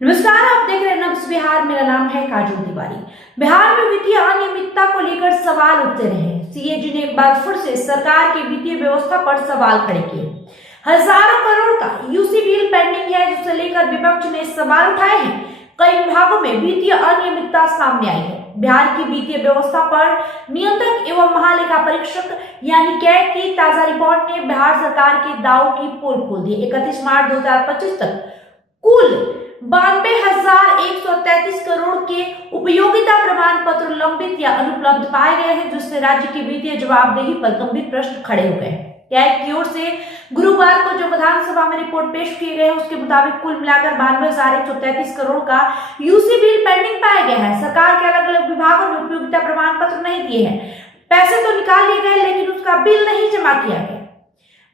नमस्कार, आप देख रहे हैं नब्ज बिहार। मेरा नाम है काजल तिवारी। बिहार में वित्तीय अनियमितता को लेकर सवाल उठते रहे। सीएजी ने एक बार फिर से सरकार की वित्तीय व्यवस्था पर सवाल खड़े किए। हजारों करोड़ का यूसी बिल पेंडिंग है, जिसे लेकर विपक्ष ने सवाल उठाए हैं। कई विभागों में वित्तीय अनियमितता सामने आई है। बिहार की वित्तीय व्यवस्था पर नियंत्रक एवं महालेखा परीक्षक यानी कैग की ताजा रिपोर्ट ने बिहार सरकार के दावों की पोल खोल दी। 31 मार्च 2025 तक कुल 92,133 करोड़ के उपयोगिता प्रमाण पत्र लंबित या अनुपलब्ध पाए गए हैं, जिससे राज्य की वित्तीय जवाबदेही पर गंभीर प्रश्न खड़े हो गए हैं। कैग की ओर से गुरुवार को जो विधानसभा में रिपोर्ट पेश किए गए हैं, उसके मुताबिक कुल मिलाकर 92,133 करोड़ का यूसी बिल पेंडिंग पाया गया है। सरकार के अलग अलग विभागों ने उपयोगिता प्रमाण पत्र नहीं दिए हैं। पैसे तो निकाल लिए गए, लेकिन उसका बिल नहीं जमा किया गया।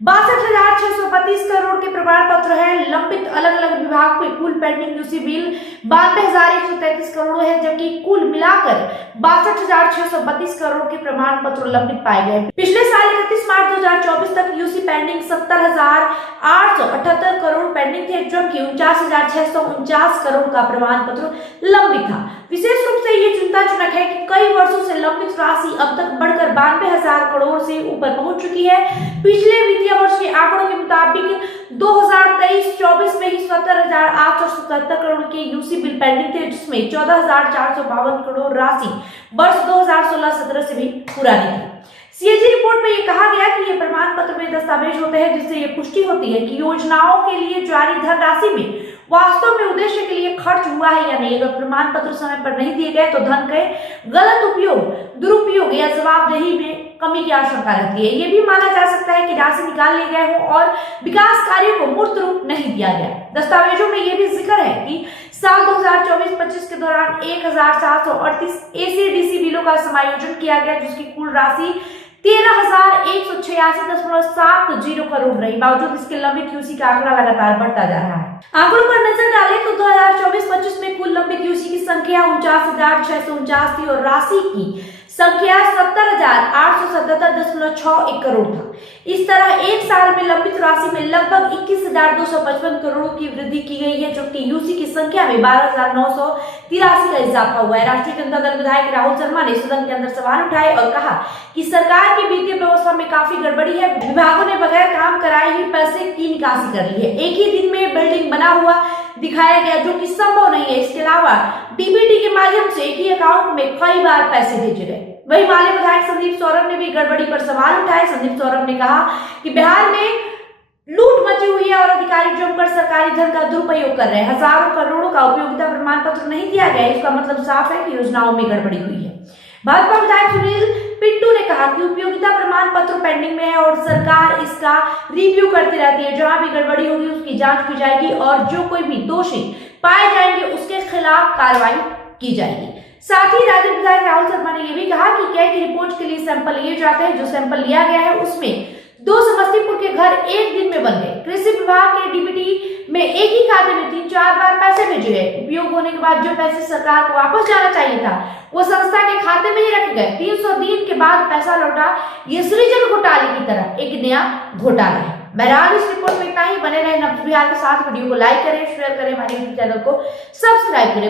62,632 करोड़ के प्रमाण पत्र हैं लंबित। अलग अलग विभाग के कुल पेंडिंग यूसी बिल 92,133 करोड़ है, जबकि कुल मिलाकर 62,632 करोड़ के प्रमाण पत्र लंबित पाए गए। पिछले साल 31 मार्च 2024 तक यूसी पेंडिंग 70,878 करोड़ पेंडिंग थे, जबकि 49,649 करोड़ का प्रमाण पत्र लंबित था। विशेष रूप से ये चिंताजनक है कि कई वर्षों से लंबित राशि अब तक बढ़कर 92,000 करोड़ से ऊपर पहुंच चुकी है। पिछले वित्तीय वर्ष के आंकड़ों के मुताबिक 2023-24 में ही 70,877 करोड़ के यूसी बिल पेंडिंग थे, जिसमें 14,452 करोड़ राशि वर्ष 2016-17 से भी पुरानी थी। सीएजी रिपोर्ट में यह कहा गया कि ये प्रमाण पत्र में दस्तावेज होते हैं, जिससे ये पुष्टि होती है कि योजनाओं के लिए जारी धनराशि में वास्तव में उद्देश्य के लिए खर्च हुआ है या नहीं। अगर प्रमाण पत्र समय पर नहीं दिए गए तो धन के गलत उपयोग, दुरुपयोग या जवाबदेही में कमी की आशंका रहती है। ये भी माना जा सकता है कि राशि निकाल लिए गए हो और विकास कार्यों को मूर्त रूप नहीं दिया गया। दस्तावेजों में यह भी जिक्र है कि साल 2024-25 के दौरान 1,738 एसीडीसी बिलों का समायोजन किया गया, जिसकी कुल राशि 13,186.70 करोड़ रही। बावजूद इसके लंबित यूसी का आंकड़ा लगातार बढ़ता जा रहा है। आंकड़ों पर नजर डालें तो 2024-25 में कुल लंबित यूसी की संख्या 49,649 थी और राशि की संख्या 70,877.61 करोड़ था। इस तरह एक साल में लंबित राशि में लगभग 21,255 करोड़ की वृद्धि की गई है, जबकि यूसी की संख्या में 12,983 का इजाफा हुआ है। राष्ट्रीय जनता दल विधायक राहुल शर्मा ने सदन के अंदर सवाल उठाए और कहा कि सरकार की वित्तीय व्यवस्था में काफी गड़बड़ी है। विभागों ने बगैर काम कराए ही पैसे की निकासी कर ली है। एक ही दिन में बिल्डिंग बना हुआ दिखाया गया, जो कि संभव नहीं है। इसके अलावा डीबीटी के माध्यम से एक ही अकाउंट में कई बार पैसे भेजे गए। वही माले विधायक संदीप सौरभ ने भी गड़बड़ी पर सवाल उठाए। संदीप सौरभ ने कहा कि बिहार में लूट मची हुई है और अधिकारी जमकर सरकारी धन का दुरुपयोग कर रहे हैं। हजारों करोड़ों का उपयोगिता प्रमाण पत्र नहीं दिया गया। इसका मतलब साफ है कि योजनाओं में गड़बड़ी हुई है। भाजपा विधायक सुनील पिंटू ने कहा कि उपयोगिता प्रमाण पत्र पेंडिंग में है और सरकार इसका रिव्यू करती रहती है। जहां भी गड़बड़ी होगी उसकी जांच की जाएगी और जो कोई भी दोषी पाए जाएंगे उसके खिलाफ कार्रवाई की जाएगी। साथ ही राज्य विधायक राहुल शर्मा ने यह भी कहा कि कैग की रिपोर्ट के लिए सैंपल लिए जाते हैं। जो सैंपल लिया गया है उसमें 2 समस्तीपुर के घर एक दिन में बन गए। कृषि विभाग के डीबीटी में एक ही खाते में 3-4 बार पैसे भेजे गए। उपयोग होने के बाद जो पैसे सरकार को वापस जाना चाहिए था, वो संस्था के खाते में ही रखे गए। 300 दिन के बाद पैसा लौटा। ये सृजन घोटाले की तरह एक नया घोटाला है। बहरहाल इस रिपोर्ट में इतना ही। बने रहे नब्ज बिहार के साथ। वीडियो को लाइक करें, शेयर करें, हमारे यूट्यूब चैनल को सब्सक्राइब करें।